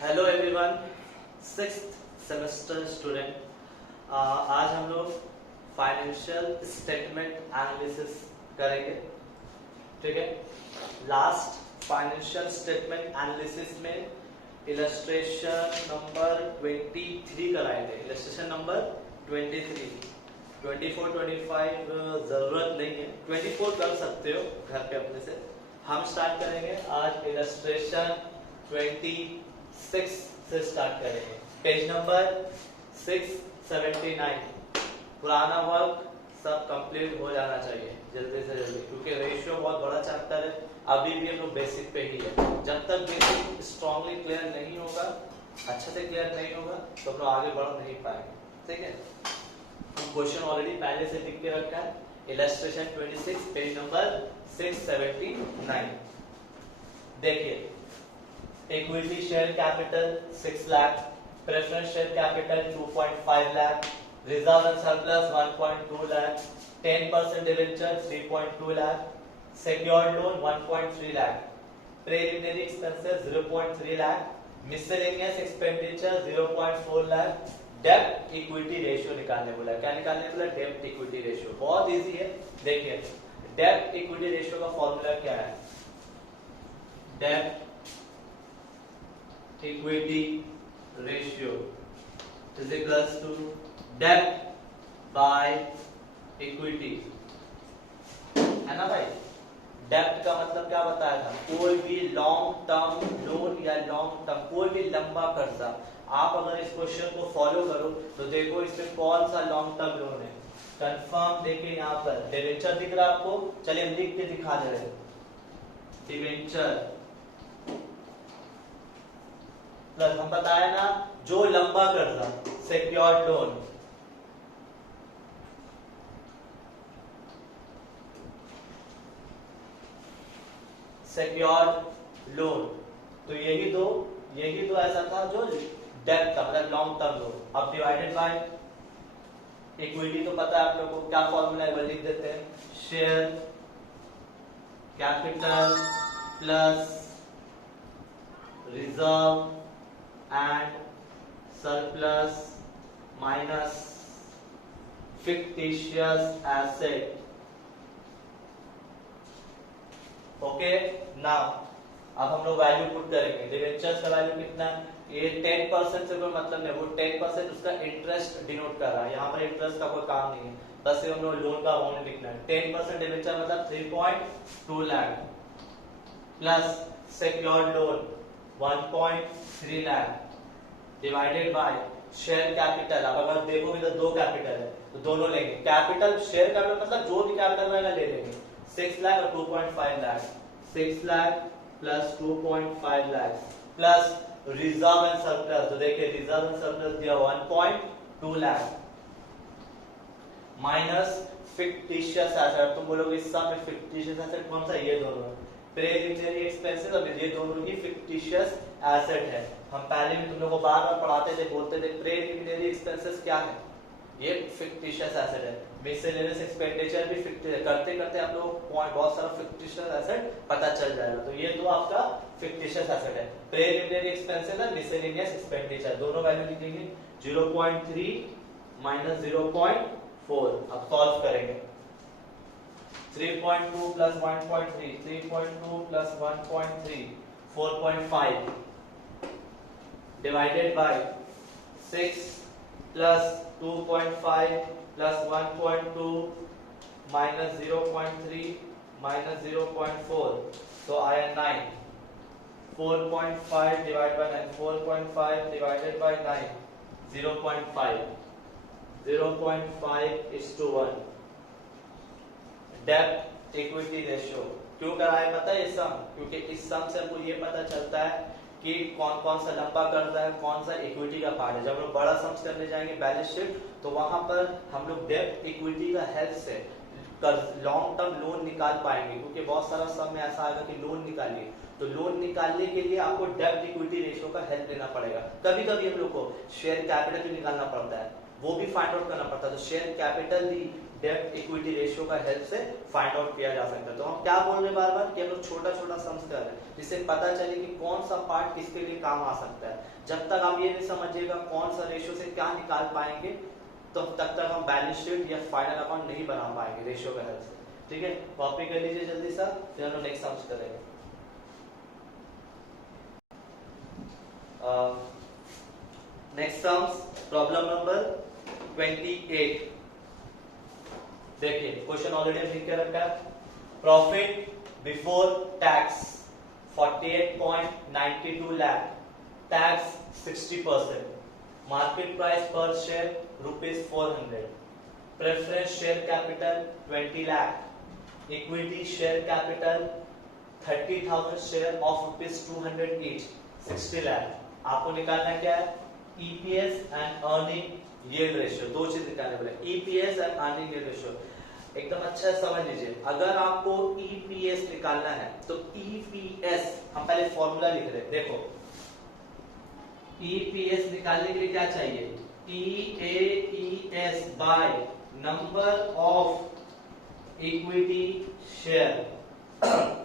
Hello everyone, sixth semester student. आज हम लोग फाइनेंशियल स्टेटमेंट एनालिसिस करेंगे। ठीक है, लास्ट फाइनेंशियल स्टेटमेंट एनालिसिस में इलस्ट्रेशन नंबर 23 कराए थे। इलस्ट्रेशन नंबर 23, 24, 25 जरूरत नहीं है, 24 कर सकते हो घर पे अपने से। हम स्टार्ट करेंगे आज इलस्ट्रेशन 26 से स्टार्ट करेंगे। Page number 679। पुराना वर्क सब कंप्लीट हो जाना चाहिए जल्दी से जल्दी, क्योंकि रेशियो बहुत बड़ा चैप्टर है। अभी भी हम लोग बेसिक पे ही है। जब तक बेसिक स्ट्रांगली क्लियर नहीं होगा, अच्छे से क्लियर नहीं होगा, तो हम लोग आगे बढ़ नहीं पाएंगे। ठीक है, क्वेश्चन ऑलरेडी पहले से लिख के रखा है। Illustration 26 page number 679। देखिए, equity share capital 6 lakh, preference share capital 2.5 lakh, reserve and surplus 1.2 lakh, 10% debenture 3.2 lakh, secured loan 1.3 lakh, preliminary expenses 0.3 lakh, miscellaneous expenditure 0.4 lakh, डेब्ट इक्विटी रेशियो निकालने बोला। क्या निकालने बोला? डेब्ट इक्विटी रेशियो। बहुत इजी है। देखिए, डेब्ट इक्विटी रेशियो का फॉर्मूला क्या है? डेब्ट equity ratio is equals to डेब्ट बाय इक्विटी, है ना भाई। डेब्ट का मतलब क्या बताया था? कोई भी लॉन्ग टर्म लोन या लॉन्ग टर्म कोई भी लंबा कर्जा। आप अगर इस क्वेश्चन को फॉलो करो तो देखो इसमें कौन सा लॉन्ग टर्म लोन है। कंफर्म देखिए, यहाँ पर डिवेंचर दिख रहा है आपको। चलिए हम लिख के दिखा दे रहे हैं। डिवेंचर प्लस हम बताया ना जो लंबा कर्जा, सेक्योर्ड लोन, सेक्योर्ड लोन। तो यही दो ऐसा था जो डेब्ट था, मतलब लॉन्ग टर्म लोन। अब डिवाइडेड बाय इक्विटी तो पता है आप लोगों को। क्या फॉर्मूला है वो लिख देते हैं। Share capital plus reserve and surplus minus fictitious asset. Okay, now अब हम लोग वैल्यू पुट करेंगे। डिवेंचर्स का वैल्यू कितना है? ये 10% से कोई मतलब नहीं, वो 10% उसका इंटरेस्ट डिनोट कर रहा है। यहाँ पर इंटरेस्ट का कोई काम नहीं है, बस हम लोग लोन का अमाउंट लिखना है। 10% डिवेंचर मतलब 3.2 lakh plus secured loan 1.3 lakh divided by share capital. अब अगर देखोगे तो दो कैपिटल है तो दोनों लेंगे। कैपिटल शेयर कैपिटल मतलब जो भी कैपिटल रहेगा ले लेंगे। 6 लाख और 2.5 lakh, 6 lakh plus 2.5 lakh plus reserve and surplus. तो देखिए रिजर्व एंड सरप्लस दिया 1.2 लाख माइनस फिक्टिशियस एसेट। तुम बोलोगे इस सब में फिक्टिशियस एसेट कौन सा? ये दोनों प्रीलिमिनरी एक्सपेंसेस, अब ये दोनों ही फिक्टिशियस एसेट है। हम पहले भी तुम लोग को बार बार पढ़ाते थे, बोलते थे प्रीलिमिनरी एक्सपेंसेस क्या है? ये फिक्टिशियस एसेट है। मिसलेनियस एक्सपेंडिचर भी फिक्टिशियस। करते करते आप लोग पॉइंट बहुत सारा फिक्टिशियस एसेट पता चल जाएगा। तो ये दो आपका फिक्टिशियस एसेट है। प्रीलिमिनरी एक्सपेंसेस और मिसलेनियस एक्सपेंडिचर दोनों वैल्यू लिखेंगे। 0.3 माइनस 0.4। अब सॉल्व करेंगे। 3.2 plus 1.3, 3.2 plus 1.3 4.5 divided by 6 plus 2.5 plus 1.2 minus 0.3 minus 0.4, तो आया 9। 4.5 डिवाइड बाय 9, 4.5 डिवाइडेड बाय 9 0.5, 0.5:1। डेब्ट इक्विटी रेशियो क्यों कराया पता है? ये सम, क्योंकि इस सम से हमको ये पता चलता है कि कौन कौन सा लंबा कर्जा है, कौन सा इक्विटी का पार्ट है। जब हम लोग बड़ा सम्स करने जाएंगे बैलेंस शीट, तो वहां पर हम लोग डेब्ट इक्विटी का हेल्प से लॉन्ग टर्म लोन निकाल पाएंगे। क्योंकि बहुत सारा सम में ऐसा आएगा कि लोन निकालिए, तो लोन निकालने के लिए आपको डेब्ट इक्विटी रेशियो का हेल्प लेना पड़ेगा। कभी कभी हम लोग को शेयर कैपिटल भी निकालना पड़ता है, वो भी फाइंड आउट करना पड़ता है। तो शेयर कैपिटल भी डेब्ट इक्विटी रेशियो का हेल्प से फाइंड आउट किया जा सकता है। तो हम क्या बोल रहे हैं बार बार कि हम लोग छोटा छोटा सम्स कर रहे हैं जिससे पता चले कि कौन सा पार्ट किसके लिए काम आ सकता है। जब तक आप ये नहीं समझिएगा कौन सा रेशियो से क्या निकाल पाएंगे तो तब तक हम बैलेंस शीट या फाइनल अकाउंट नहीं बना पाएंगे रेशियो का हेल्प से। ठीक है, कॉपी कर लीजिए जल्दी सा, फिर हम लोग नेक्स्ट सम्स करेंगे। Next sums problem number 28। देखिए क्वेश्चन ऑलरेडी लिख के रखा है। Profit before tax 48.92 lakh, tax 60%, market price पर share ₹400, preference share capital 20 lakh, equity share capital 30,000 share of ₹200 each 60 lakh. आपको निकालना क्या है? EPS and earning yield ratio, दो चीज निकालने बोले, EPS and earning yield ratio. एकदम अच्छा समझ लीजिए, अगर आपको ईपीएस निकालना है तो ईपीएस हम पहले फॉर्मूला लिख रहे हैं। देखो ईपीएस निकालने के लिए क्या चाहिए? EAES by number of equity share.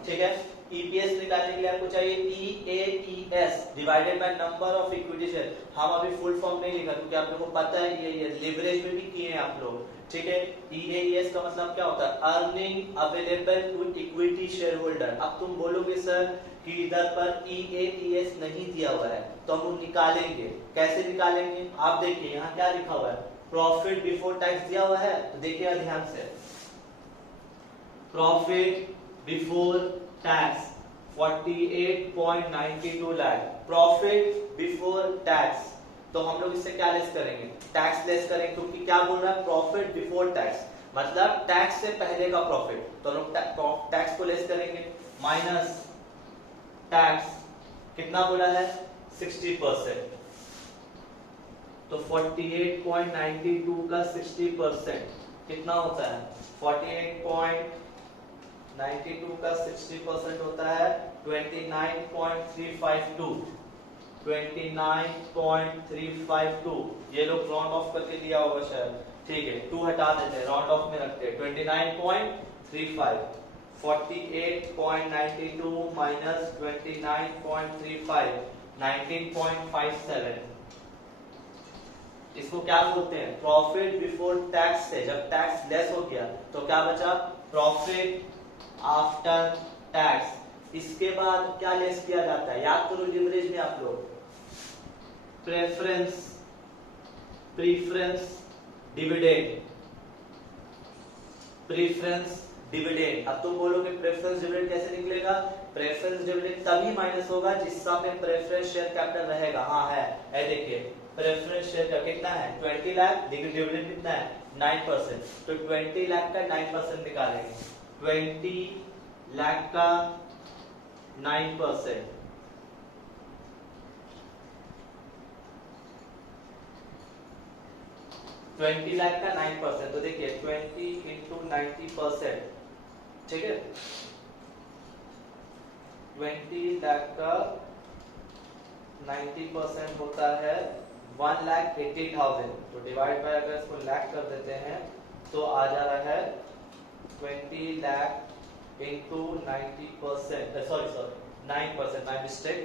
ठीक है, ईपीएस निकालने के लिए आपको चाहिए EAES divided by number of equity share. हम अभी फुल फॉर्म नहीं लिखा क्योंकि आप लोगों को पता है ये लिवरेज में भी किए हैं आप लोग। ठीक है, ईएईएस का मतलब क्या होता है? Earning available to equity share holder. अब तुम बोलोगे सर कि इधर पर ईएईएस नहीं दिया हुआ है, तो हम निकालेंगे। कैसे निकालेंगे? आप देखिए यहाँ क्या लिखा हुआ है, प्रॉफिट बिफोर टैक्स दिया हुआ है, तो देखिए ध्यान से, profit before tax 48.92 lakh, profit before tax. तो हम लोग इससे क्या लेस करेंगे? टैक्स लेस करेंगे, क्योंकि क्या बोल रहा है? प्रॉफिट बिफोर टैक्स मतलब टैक्स से पहले का प्रॉफिट। तो हम लोग टैक्स को लेस करेंगे, माइनस टैक्स कितना बोला है? 60%। तो 48.92 का 60% कितना होता है? 48.92 का 60% होता है 29.352। 29.352 ये लोग राउंड ऑफ करके दिया होगा शायद। ठीक है, 2 हटा देते हैं, राउंड ऑफ में रखते हैं। 29.35, 48.92 माइनस 29.35, 19.57। इसको क्या बोलते हैं? प्रॉफिट बिफोर टैक्स से जब टैक्स लेस हो गया तो क्या बचा? Profit after tax. इसके बाद क्या लेस किया जाता है? याद करो लिवरेज में आप लोग, प्रेफरेंस डिविडेंड, प्रेफरेंस डिविडेंड। अब तुम बोलोगे प्रेफरेंस डिविडेंड कैसे निकलेगा? प्रेफरेंस डिविडेंड तभी माइनस होगा जिस समय प्रेफरेंस शेयर कैपिटल रहेगा। हाँ है, देखिए प्रेफरेंस शेयर का कितना है? 20 लाख, लेकिन डिविडेंड कितना है? 9%। तो 20 लाख का 9% निकालेंगे, 20 लाख का 9%, $20 लाख का 9%। तो देखिए 20 इंटू 90%, ठीक है, 20 लाख का 90% होता है 1,80,000। तो डिवाइड बाय अगर इसको लाख कर देते हैं तो आ जा रहा है 20 lakh into 90%, sorry 9%, my mistake,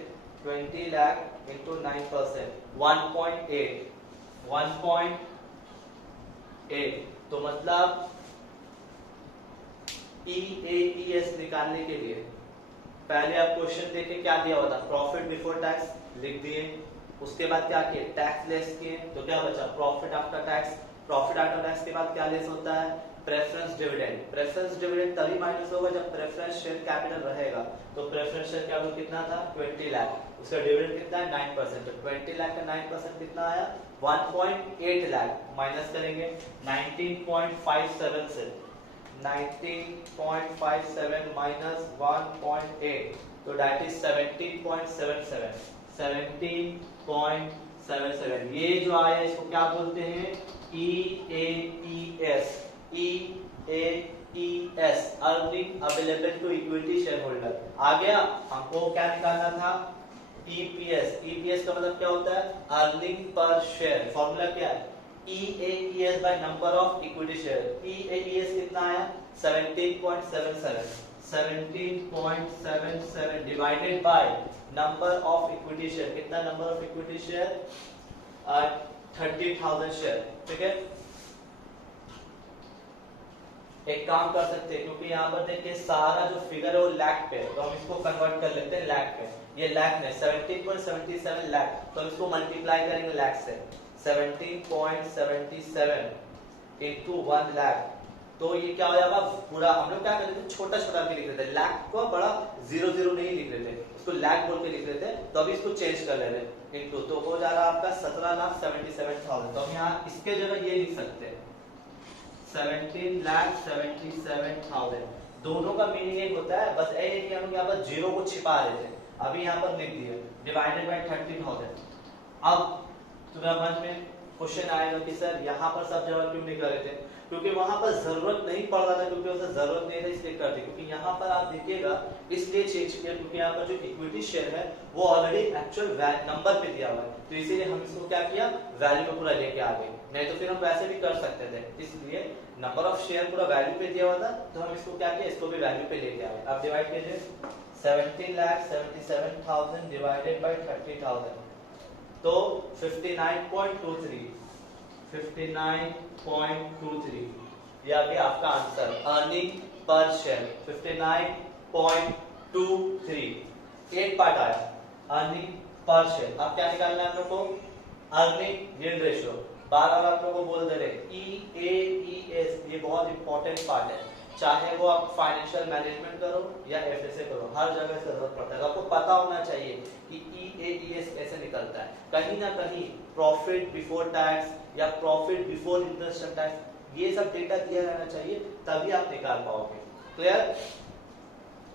20 lakh into 9%, 1.8। तो मतलब ईएईएस निकालने के लिए पहले आप क्वेश्चन देखे क्या दिया हुआ था? प्रॉफिट बिफोर टैक्स लिख दिए, उसके बाद क्या किए? टैक्स लेस किए, तो क्या बचा? Profit after tax. Profit after tax के बाद क्या लेस होता है? Preference dividend. प्रेफरेंस डिविडेंड तभी माइनस होगा जब प्रेफरेंस शेयर कैपिटल रहेगा। तो प्रेफरेंस शेयर कैपिटल कितना था? 20 लाख, उसका डिविडेंड कितना है? 9%। तो 20 लाख का 9% कितना आया? 1.8 लाख। माइनस करेंगे 19.57 से, 19.57 माइनस 1.8, तो दैट इज 17.77। 17.77 ये जो आया इसको क्या बोलते हैं? EAES. EAES earning available to equity share holder. आ गया? हमको क्या निकालना था? ईपीएस। ईपीएस का मतलब क्या होता है? Earning per share. फॉर्मूला क्या है? EAES by number of equity share, EAES कितना आया 17.77 divided by number of equity share, कितना number of equity share 30,000 share, ठीक है। एक काम कर सकते हैं, क्योंकि यहाँ पर देखिए सारा जो फिगर है वो लाख पे है, तो हम इसको कन्वर्ट कर लेते हैं लाख पे। ये लाख में 17.77 लाख, तो हम इसको मल्टीप्लाई करेंगे लाख से, 17.77 इंटू 1 लाख, तो ये क्या हो जाएगा पूरा। हम लोग क्या करते थे, छोटा छोटा भी लिख रहे थे, लाख को बड़ा 0 नहीं लिख रहे थे, उसको लाख बोल के लिख रहे थे, तो अभी इसको चेंज कर ले रहे इंटू, तो हो जा रहा आपका 17,77,000। तो हम यहाँ इसके जगह ये लिख सकते हैं 17,77,000। दोनों का मीनिंग एक होता है, बस ये है कि हम यहाँ पर जीरो को छिपा रहे थे, अभी यहाँ पर लिख दिए डिवाइडेड बाय 30,000। अब तुम्हें समझ में क्वेश्चन आएगा कि सर यहाँ पर सब जगह क्यों नहीं कर रहे थे, क्योंकि वहां पर जरूरत नहीं पड़ रहा था, क्योंकि उसे जरूरत नहीं था इसलिए कर दी। क्योंकि यहाँ पर आप देखिएगा इसलिए चेंज किया क्योंकि यहाँ पर जो इक्विटी शेयर है वो ऑलरेडी एक्चुअल नंबर पे दिया हुआ है, तो इसीलिए हम इसको क्या किया वैल्यू में पूरा लेके आ गए, नहीं तो फिर हम वैसे भी कर सकते थे। इसलिए नंबर ऑफ शेयर पूरा वैल्यू पे दिया हुआ था, तो हम इसको क्या किया, इसको भी वैल्यू पे लेके आए। अब डिवाइड कीजिए 17,77,000 डिवाइडेड बाय 30,000, तो 59.23 ये आ गया आपका आंसर। अर्निंग पर शेयर 59.23, एक पार्ट आया अर्निंग पर शेयर। अब क्या निकालना है आप लोग को, अर्निंग यील्ड रेशियो। बार बार आप लोग को बोल दे रहे EAES, ये बहुत इंपॉर्टेंट पार्ट है, चाहे वो आप फाइनेंशियल मैनेजमेंट करो या FSA करो, हर जगह से जरूरत पड़ता है। आपको पता होना चाहिए कि EAES कैसे निकलता है, कहीं ना कहीं प्रॉफिट बिफोर टैक्स या profit before interest and tax, ये सब डेटा दिया रहना चाहिए, तभी आप निकाल पाओगे। क्लियर?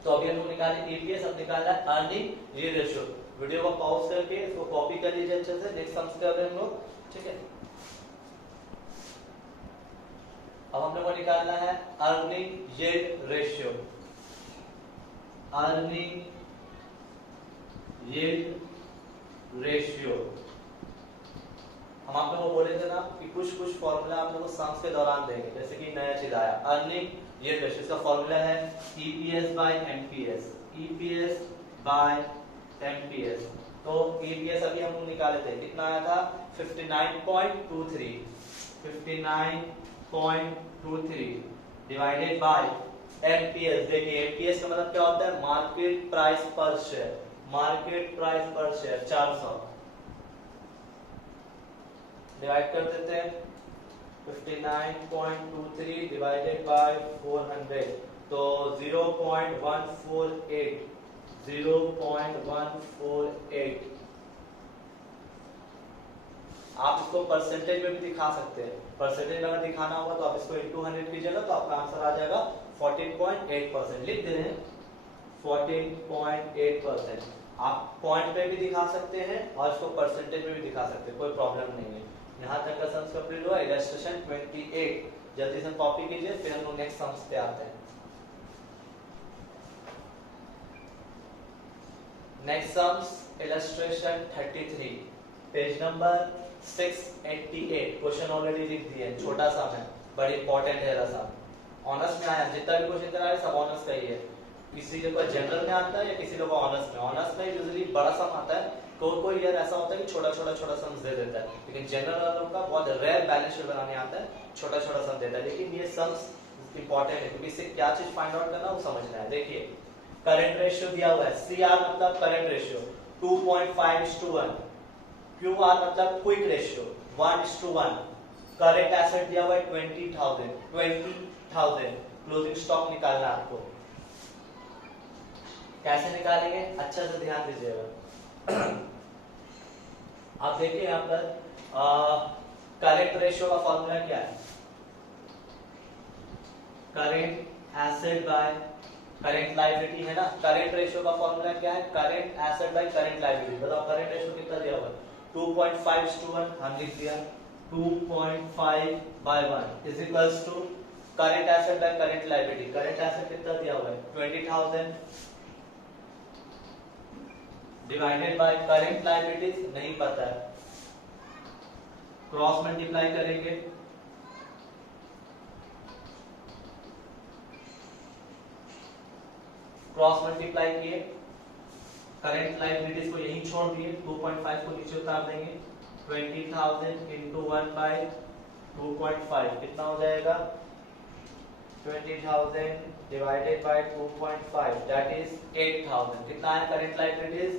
तो अभी हम लोग निकाले EPS, अब निकाला अर्निंग यील्ड रेशियो। वीडियो को पॉज करके इसको कॉपी कर लीजिए अच्छे से, नेक्स्ट सम्स कर रहे हैं हम लोग, ठीक है। अब हम लोग को निकालना है earning yield ratio, earning yield ratio. हम आप लोगों को बोले थे ना कि कुछ फॉर्मूला आप लोगों को सम्स के दौरान देंगे, जैसे कि नया चीज आया अर्निंग यील्ड रेशियो, इसका फॉर्मूला है EPS by MPS, EPS by MPS। तो EPS अभी हम लोग निकाले थे, कितना आया था 59.23 डिवाइडेड बाय MPS। देखिए MPS का मतलब क्या होता है, मार्केट प्राइस पर शेयर, मार्केट प्राइस पर शेयर 400 डिवाइड कर देते हैं 59.23 डिवाइडेड बाय 400, तो 0.148। आप इसको परसेंटेज में भी दिखा सकते हैं, परसेंटेज में अगर दिखाना होगा तो आप इसको इंटू 100 कीजिएगा, तो आपका आंसर आ जाएगा 14.8%। लिख दे रहे हैं 14.8%। आप पॉइंट पे भी दिखा सकते हैं और इसको परसेंटेज में भी दिखा सकते हैं, कोई प्रॉब्लम नहीं है। यहाँ तक का सम्स कंप्लीट हुआ। इलस्ट्रेशन 28 जल्दी से कॉपी कीजिए, फिर हम लोग नेक्स्ट सम्स पे आते हैं। Next sums illustration 33 page number 688। Question already लिख दिए, छोटा सा है बट इंपॉर्टेंट है रहा। ऑनर्स में आया, जितना भी क्वेश्चन कराया सब ऑनर्स का ही है, किसी के पास जनरल में आता है या किसी लोग ऑनर्स में। ऑनर्स में यूजुअली बड़ा सम आता है, कोई ईयर ऐसा होता है कि छोटा सम दे देता है, लेकिन जनरल वालों का बहुत रेयर बैलेंस शीट बनाने आता है, छोटा सम देता है। लेकिन ये सम्स इंपॉर्टेंट है, क्योंकि इससे क्या चीज फाइंड आउट करना वो समझना है। देखिए करंट रेशियो दिया हुआ है, CR मतलब करंट रेशियो 2.5:1, QR मतलब क्विक रेशियो 1:1, करंट एसेट दिया हुआ है 20,000, क्लोजिंग स्टॉक निकालना है आपको। कैसे निकालेंगे अच्छा से ध्यान दीजिएगा। आप देखिए यहाँ पर करेंट रेशियो का फॉर्मूला क्या है, current asset by current liability है ना। करेंट रेशियो का फॉर्मूला क्या है, current asset by current liability. बताओ करेंट रेशियो कितना दिया हुआ है 2.5:1, हम लिख दिया 2.5/1 is equals to current asset by current liability. Current asset कितना दिया हुआ है 20,000 डिवाइडेड बाय करेंट लायबिलिटीज नहीं पता है, क्रॉस मल्टीप्लाई करेंगे, क्रॉस मल्टीप्लाई किए, करंट लायबिलिटीज को यहीं छोड़ दिए, 2.5 को नीचे उतार देंगे, 20,000 इंटू 1/2.5 कितना हो जाएगा, 20,000 डिवाइडेड बाय 2.5 दैट इज 8,000। कितना है करंट लायबिलिटीज,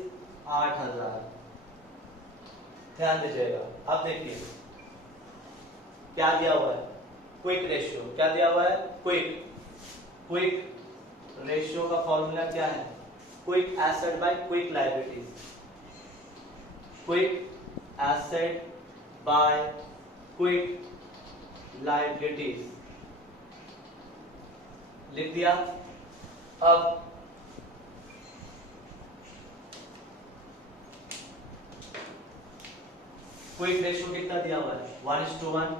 8,000। ध्यान दीजिएगा। अब देखिए क्या दिया हुआ है, क्विक रेशियो। क्या दिया हुआ है, क्विक। क्विक रेशियो का फॉर्मूला क्या है, quick asset by quick liabilities. Quick asset by quick liabilities लिख दिया। अब क्विक रेशियो कितना दिया हुआ है, 1:1।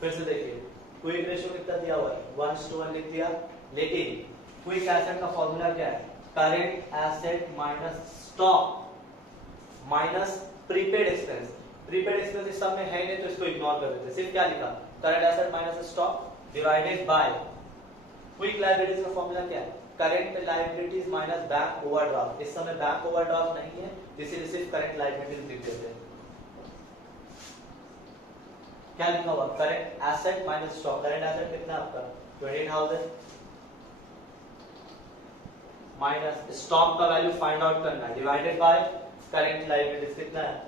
फिर से देखिए क्विक रेशियो कितना दिया हुआ है, 1:1 लिख दिया। लेकिन क्विक एसेट का फॉर्मूला क्या है, current asset minus stock minus prepaid expense. Prepaid expense इस सब में है नहीं तो इसको इग्नोर कर देते, सिर्फ क्या लिखा, current asset minus stock divided by quick liabilities का फॉर्मूला क्या है, current liabilities minus bank overdraft. इस समय बैंक ओवरड्राफ्ट नहीं है इसीलिए सिर्फ करंट लायबिलिटीज लिख देते हैं। क्या लिखा हुआ, current asset minus stock. Current asset कितना आपका 20,000 माइनस स्टॉक का वैल्यू फाइंड आउट करना है डिवाइडेड बाय करंट लायबिलिटीज कितना है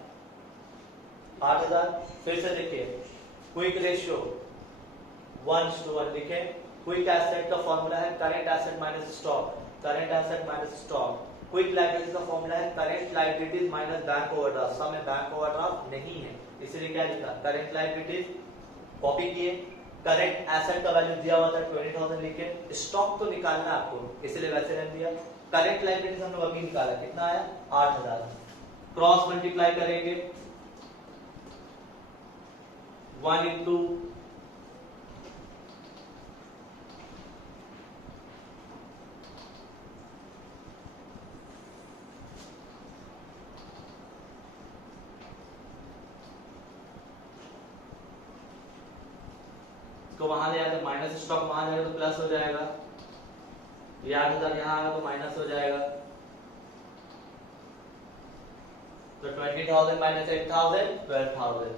8,000। फिर से देखिए क्विक रेशियो 1:1 लिखे। क्विक एसेट का फॉर्मूला है current asset minus stock, current asset minus stock. Quick liabilities का फॉर्मूला है current liabilities minus bank overdraft. सब में बैंक ओवरड्राफ्ट नहीं है इसीलिए क्या लिखा, करंट लायबिलिटीज कॉपी किए। करंट एसेट का वैल्यू दिया हुआ था 20,000 लिखे। स्टॉक तो निकालना है आपको इसीलिए वैसे रख दिया। करंट लायबिलिटीज हम लोग अभी निकाला, कितना आया 8,000। क्रॉस मल्टीप्लाई करेंगे, 1 इंटू तो वहां ले जाकर माइनस स्टॉक वहां जाएगा तो प्लस हो जाएगा, ये 8,000 यहाँ आएगा तो माइनस हो जाएगा। तो 20,000 माइनस 8,000 12,000।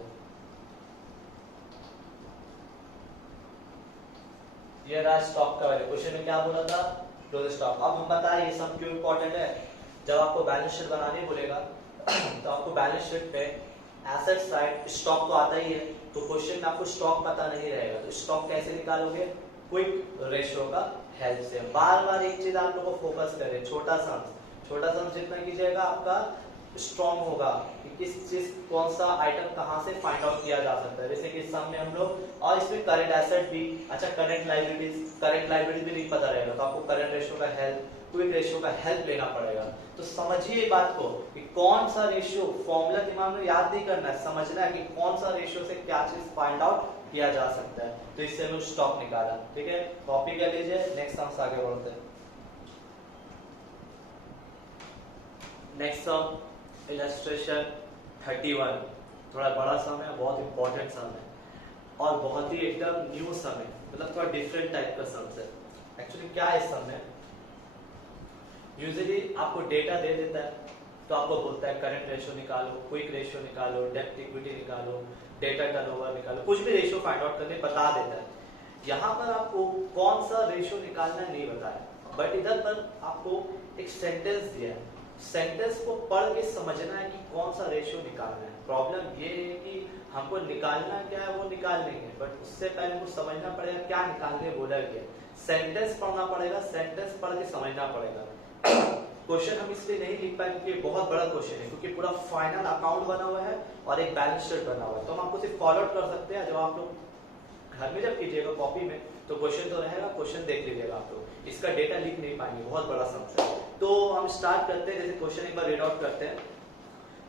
ये रहा स्टॉक का वैल्यू। क्वेश्चन में क्या बोला था, क्लोज स्टॉक। अब हम बता ये सब क्यों इंपॉर्टेंट है, जब आपको बैलेंस शीट बनाने बोलेगा तो आपको बैलेंस शीट पे एसेट साइड स्टॉक तो आता ही है, तो क्वेश्चन में आपको स्टॉक पता नहीं रहेगा तो स्टॉक कैसे निकालोगे, क्विक रेशियो का हेल्प से। बार बार एक चीज आप लोग को फोकस करें, छोटा सम जितना कीजिएगा आपका स्ट्रॉन्ग होगा कि किस चीज कौन सा आइटम कहां से फाइंड आउट किया जा सकता है। जैसे कि इस सम में हम लोग, और इसमें करंट एसेट भी, अच्छा करंट लायबिलिटीज भी नहीं पता रहेगा तो आपको करंट रेशियो का हेल्प, क्विक रेशियो का हेल्प लेना पड़ेगा। तो समझिए बात को कि कौन सा रेशियो, फॉर्मूला दिमाग में याद नहीं करना है, समझना है कि कौन सा रेशियो से क्या चीज फाइंड आउट किया जा सकता है। तो इससे हमने स्टॉक निकाला, ठीक है। कॉपी कर लीजिए, नेक्स्ट सम आगे बढ़ते हैं। नेक्स्ट सम इलस्ट्रेशन 31, थोड़ा बड़ा सम है, बहुत इंपॉर्टेंट सम है और बहुत ही एकदम न्यू सम है, मतलब थोड़ा डिफरेंट टाइप का सम है। एक्चुअली क्या है इस सम में, यूजुअली आपको डेटा दे देता है तो आपको बोलता है करंट रेशियो निकालो, क्विक रेशियो निकालो, डेब्ट इक्विटी निकालो, डेटा टर्नओवर निकालो, कुछ भी रेशियो फाइंड आउट करने बता देता है। यहाँ पर आपको कौन सा रेशियो निकालना नहीं बताया, बट इधर पर आपको एक सेंटेंस दिया है, सेंटेंस को पढ़ के समझना है कि कौन सा रेशियो निकालना है। प्रॉब्लम ये है कि हमको निकालना क्या है वो निकाल लेंगे, बट उससे पहले हमको समझना पड़ेगा क्या निकालने बोला गया। सेंटेंस पढ़ना पड़ेगा, सेंटेंस पढ़ के समझना पड़ेगा। क्वेश्चन हम इसलिए नहीं लिख पाए क्योंकि बहुत बड़ा क्वेश्चन है, क्योंकि पूरा फाइनल अकाउंट बना हुआ है और एक बैलेंस शीट बना हुआ है, तो हम आपको सिर्फ फॉलो कर सकते हैं। जब आप लोग घर में जब कीजिएगा कॉपी में तो क्वेश्चन तो रहेगा, क्वेश्चन देख लीजिएगा आप लोग, इसका डेटा लिख नहीं पाएंगे, बहुत बड़ा सम है। तो हम स्टार्ट करते हैं, जैसे क्वेश्चन एक बार रीड आउट करते हैं।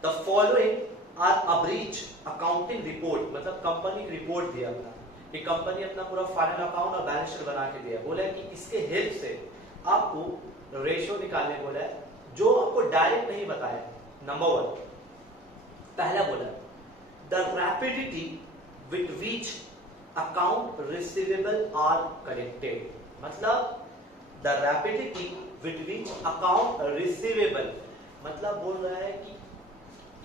The following are abridged accounting report, मतलब कंपनी की रिपोर्ट दिया अपना, कि कंपनी अपना पूरा फाइनल अकाउंट और बैलेंस शीट बना के दिया, बोला है कि इसके हेल्प से आपको रेशियो निकालने बोला है, जो आपको डायरेक्ट नहीं बताया। नंबर 1 पहला बोला the rapidity with which account receivable are collected, मतलब the rapidity with which account receivable, मतलब बोल रहा है कि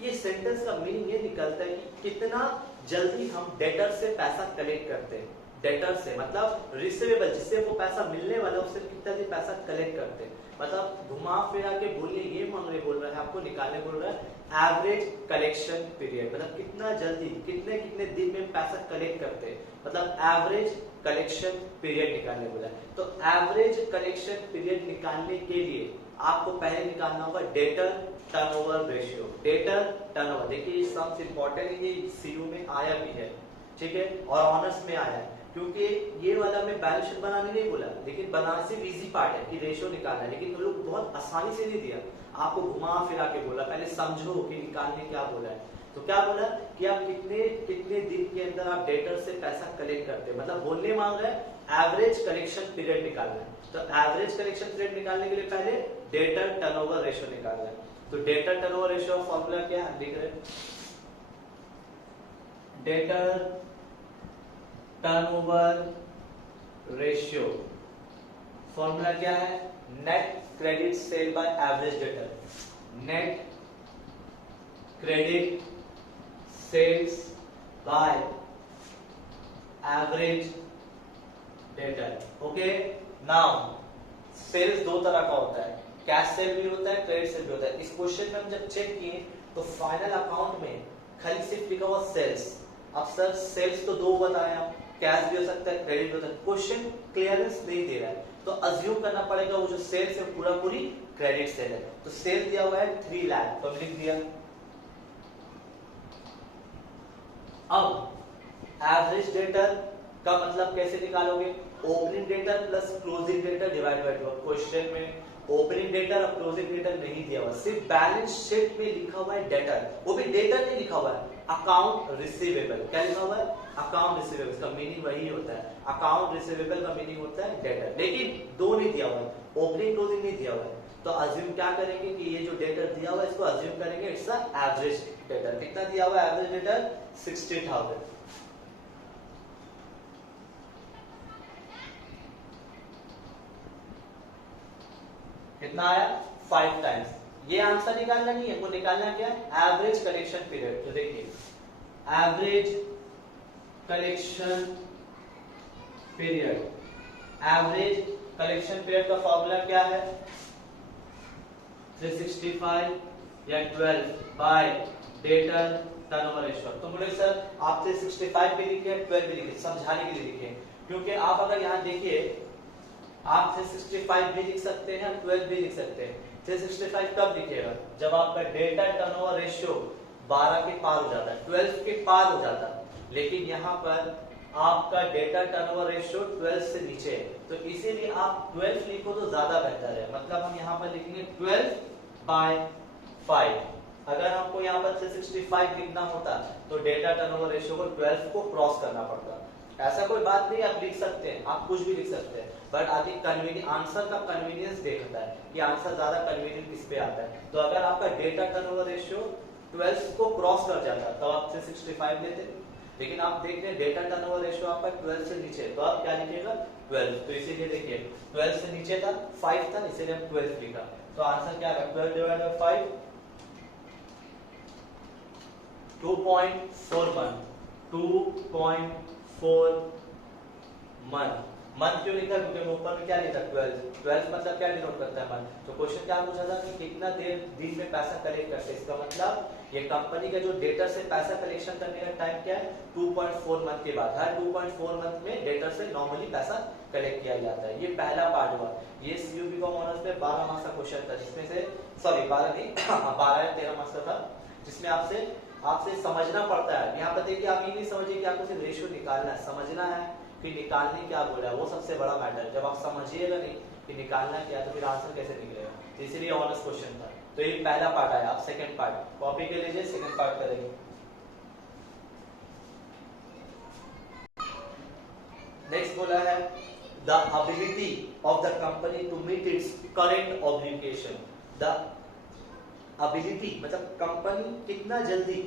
ये सेंटेंस का मीनिंग ये निकलता है कि कितना जल्दी हम डेटर से पैसा कलेक्ट करते हैं। डेटर से मतलब रिसीवेबल, जिससे वो पैसा मिलने वाला उससे कितना जल्दी पैसा कलेक्ट करते हैं। मतलब घुमा फिरा के बोलिए ये मांगने बोल रहा है, आपको निकालने बोल रहा है एवरेज कलेक्शन पीरियड, मतलब कितना जल्दी कितने कितने दिन में पैसा कलेक्ट करते हैं, मतलब एवरेज कलेक्शन पीरियड निकालने बोला है। तो एवरेज कलेक्शन पीरियड निकालने के लिए आपको पहले निकालना होगा debtor turnover ratio. Debtor turnover, देखिए ये सम्स इंपॉर्टेंट है, ये सीयू में आया भी है, ठीक है, और ऑनर्स में आया है, क्योंकि ये वाला मैं बैलेंस शीट बनाने नहीं बोला, लेकिन बनाने से इजी पार्ट है कि रेशियो निकालना है, लेकिन लोग बहुत आसानी से नहीं दिया, आपको घुमा फिरा के बोला, पहले समझो कि निकालने क्या बोला है। तो क्या बोला कि आप कितने कितने दिन के अंदर आप डेटर से पैसा कलेक्ट करते हैं, मतलब बोलने मांग रहे हैं एवरेज कलेक्शन पीरियड निकालना है। तो एवरेज कलेक्शन पीरियड निकालने के लिए पहले डेटर टर्नओवर रेशियो निकालना है। तो डेटर टर्नओवर रेशियो का फॉर्मूला क्या है, लिख रहे हैं डेटर टर्नओवर रेशियो, फॉर्मूला क्या है, net credit sale by average debtor, net credit sales by average debtor. Okay, now sales दो तरह का होता है, कैश सेल भी होता है, क्रेडिट सेल भी होता है। इस क्वेश्चन में हम जब चेक किए तो फाइनल अकाउंट में खाली सिर्फ लिखा हुआ सेल्स। अब सर सेल्स तो दो बताया, कैश भी हो सकता है, क्रेडिट भी हो सकता है, क्वेश्चन क्लियरेंस नहीं दे रहा है, तो अज्यूम करना पड़ेगा वो जो सेल्स है पूरा पूरी क्रेडिट सेल है। तो सेल दिया हुआ है 3 लाख, तो लिख दिया। अब एवरेज डेटर का मतलब कैसे निकालोगे, opening debtor plus closing debtor divide by 2। Question में ओपनिंग डेटर और क्लोजिंग डेटर नहीं दिया हुआ, सिर्फ बैलेंस शीट में लिखा हुआ है डेटर, वो भी डेटर नहीं लिखा हुआ है, अकाउंट रिसीवेबल। क्या लिखा हुआ है, अकाउंट रिसीवेबल, इसका मीनिंग वही होता है, अकाउंट रिसीवेबल का मीनिंग होता है डेटर, लेकिन दो नहीं दिया हुआ है, ओपनिंग क्लोजिंग नहीं दिया हुआ है। तो अज्यूम क्या करेंगे कि ये जो डेटर दिया हुआ है इसको अज्यूम करेंगे इट्स अ एवरेज डेटर। कितना दिया हुआ है एवरेज डेटर, 60,000। कितना आया, 5 टाइम्स। ये आंसर निकालना नहीं है, वो निकालना क्या है, एवरेज कलेक्शन पीरियड। तो देखिए average collection period, average collection period का फॉर्मूला क्या है, 365 या 12 बाय डेटर टर्नओवर रेशियो। तो बोले सर आप 365 भी लिखे 12 भी लिखे, समझाने के लिए लिखे, क्योंकि आप अगर यहाँ देखिए आप 365 भी लिख सकते हैं, 12 भी लिख सकते हैं। 365 कब लिखेगा, जब आपका डेटा टर्नओवर रेशियो 12 के पार हो जाता है, 12 के पार हो जाता है, लेकिन यहाँ पर आपका डेटा टर्नओवर रेशियो 12 से नीचे है, तो इसीलिए आप 12 लिखो तो ज्यादा बेहतर है। मतलब हम यहाँ पर लिखेंगे 12/5। अगर हमको यहाँ पर 365 लिखना होता तो डेटा टर्नओवर रेशियो को 12 को क्रॉस करना पड़ता। ऐसा कोई बात नहीं, आप लिख सकते हैं, आप कुछ भी लिख सकते हैं, बट अधिक कन्वीनियंस, आंसर का कन्वीनियंस देखता है कि आंसर ज्यादा कन्वीनियंट किस पे आता है। तो अगर आपका डेटा टर्नओवर रेशियो 12 को क्रॉस कर जाता तो आप 365 लेते, लेकिन आप देख रहे हैं डेटा टर्नओवर रेशियो आपका 12 से नीचे, तो आप क्या लिखिएगा 12। तो इसीलिए देखिए 12 से नीचे था 5 था, इसीलिए हम 12 लिखा। तो आंसर क्या है, 12 डिवाइड बाय 5, 2.41, 2.4 मंथ। मंथ क्यों लिखा, क्योंकि ऊपर में क्या लिखा 12, 12 मतलब क्या डिनोट करता है मंथ। तो क्वेश्चन क्या पूछा था कि कितना देर दिन में पैसा कलेक्ट करते हैं, इसका मतलब ये कंपनी का जो डेटा से पैसा कलेक्शन करने का टाइम क्या है, 2.4 मंथ के बाद। हर 2.4 मंथ में डेटा से नॉर्मली पैसा कलेक्ट किया जाता है। ये पहला पार्ट हुआ। ये सीयूबी का ऑनर्स में 12 मार्क्स का क्वेश्चन था, जिसमें से 12 नहीं 12 या 13 मार्क्स का था, जिसमें आपसे समझना पड़ता है। यहाँ पर देखिए आप ये नहीं समझिए कि आपको सिर्फ रेशियो निकालना है, समझना है कि निकालने क्या बोला है, वो सबसे बड़ा मैटर। जब आप समझिएगा नहीं कि निकालना क्या है तो फिर आंसर कैसे निकलेगा। तो इसीलिए ऑनर्स क्वेश्चन था। तो ये पहला पार्ट आया। अब सेकंड पार्ट कॉपी के लीजिए, सेकंड पार्ट करेंगे। नेक्स्ट बोला है the ability of the company to meet its current obligation. The ability मतलब कंपनी कितना जल्दी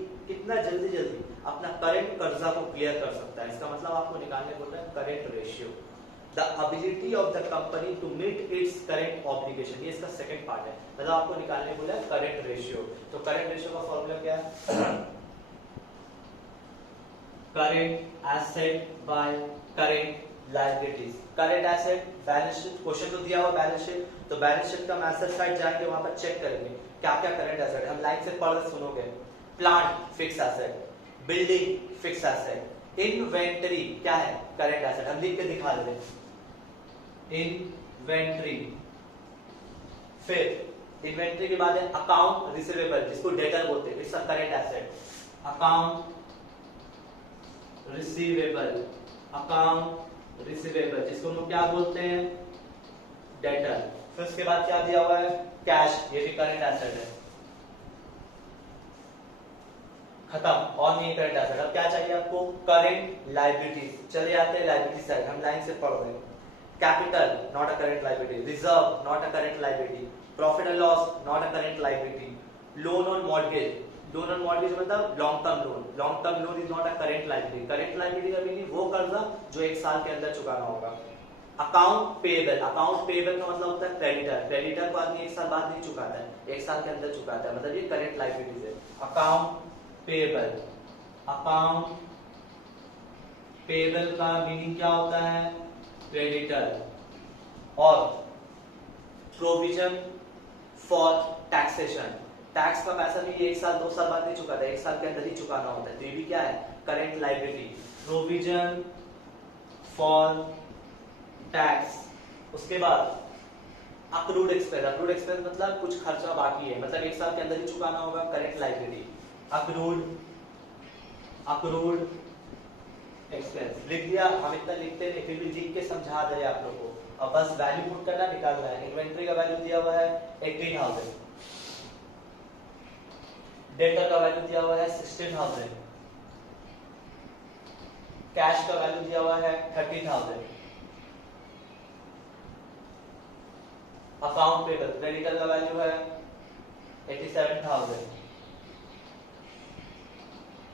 अपना करंट कर्जा को क्लियर कर सकता है, इसका मतलब आपको निकालने बोल रहा है current ratio, the ability of the company to meet its current obligation, ये इसका सेकंड पार्ट है, मतलब आपको निकालने बोला है करंट रेशियो। तो करंट रेशियो का फॉर्मूला क्या है? Current asset by current liabilities. Current asset balance sheet, question तो दिया हुआ बैलेंस शीट, तो बैलेंस शीट का हम एसेट साइड जाएंगे, वहां पर चेक करेंगे क्या क्या करंट एसेट है, हम लाइन से पढ़ सुनोगे। Plant fix asset, building fix asset, inventory क्या है करंट एसेट, हम लिख के दिखा देते हैं इन्वेंटरी। फिर इन्वेंटरी के बाद है अकाउंट रिसीवेबल जिसको डेटर बोलते हैं, it's a current asset, account receivable, account receivable जिसको हम क्या बोलते हैं डेटर। फिर उसके बाद क्या दिया हुआ है कैश, ये भी करंट एसेट है, खत्म और नहीं करंट एसेट। अब क्या चाहिए आपको करंट लायबिलिटीज, चले आते हैं लायबिलिटी साइड, हम लाइन से पढ़ रहे हैं। Capital not a current liability, reserve not a current liability, profit and loss not a current liability, loan on mortgage, loan on mortgage मतलब long term loan is not a current liability, current liability का meaning वो कर्जा जो एक साल के अंदर चुकाना होगा। अकाउंट पेएबल, अकाउंट पेएबल का मतलब होता है क्रेडिटर, क्रेडिटर को आदमी एक साल बाद नहीं चुकाता है, एक साल के अंदर चुकाता है, मतलब ये करंट लायबिलिटीज है। अकाउंट पेएबल, अकाउंट पेएबल का मीनिंग क्या होता है क्रेडिटर। और प्रोविजन फॉर टैक्सेशन, टैक्स का पैसा भी एक साल 2 साल बाद नहीं चुकाता है, एक साल के अंदर ही चुकाना होता है, तो ये भी क्या है current liability. Provision for tax, उसके बाद अक्रूड एक्सपेंस, अक्रूड एक्सपेंस मतलब कुछ खर्चा बाकी है, मतलब एक साल के अंदर ही चुकाना होगा, करंट लायबिलिटी। अक्रूड एक्सपेंस लिख दिया, हम इतना लिखते नहीं फिर भी लिख के समझा दे आप लोग को, अब बस वैल्यू पुट करना निकालना है। इन्वेंटरी का वैल्यू दिया हुआ है 18,000, डेटर का वैल्यू दिया हुआ है 16,000, कैश का वैल्यू दिया हुआ है 30,000, अकाउंट पेबल क्रेडिटर का वैल्यू है 87,000,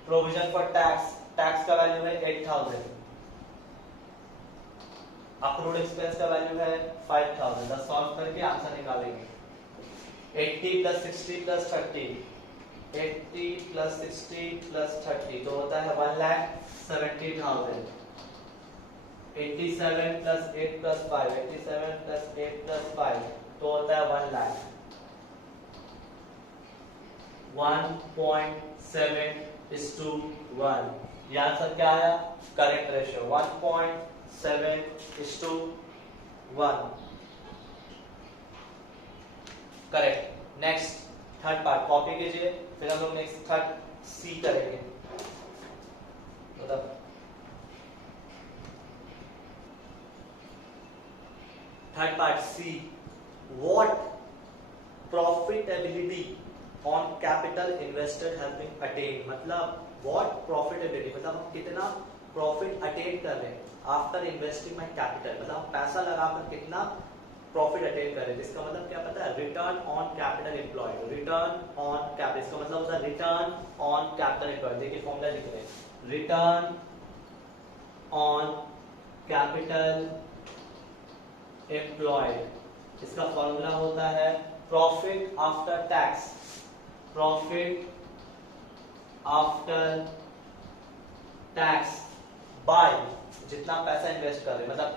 प्रोविजन फॉर टैक्स, टैक्स का वैल्यू है 8,000, अक्रूड एक्सपेंस का वैल्यू है 5,000। बस सॉल्व करके आंसर निकालेंगे। 80 + 60 + 30, 80 + 60 + 30 तो होता है 1,70,000। 87 + 8 + 5, 87 + 8 + 5 तो होता है 1 लाख। 1.7:1, ये आंसर क्या आया correct ratio 1.7:1 correct. Next third part copy कीजिए, फिर हम लोग नेक्स्ट थर्ड सी करेंगे। मतलब third part C, what profitability on capital invested have been attained, मतलब व्हाट प्रॉफिटेबिलिटी मतलब हम कितना प्रॉफिट अटेन कर रहे हैं आफ्टर इन्वेस्टिंग माय कैपिटल, मतलब हम पैसा लगाकर कितना प्रॉफिट अटेन कर रहे हैं। इसका मतलब क्या पता है return on capital employed, return on capital इसका मतलब होता है रिटर्न ऑन कैपिटल एम्प्लॉयड। देखिए फॉर्मूला लिख रहे हैं रिटर्न ऑन कैपिटल एम्प्लॉयड, इसका फॉर्मूला होता है profit after tax, profit after tax bye जितना पैसा इन्वेस्ट कर रहे हैं, मतलब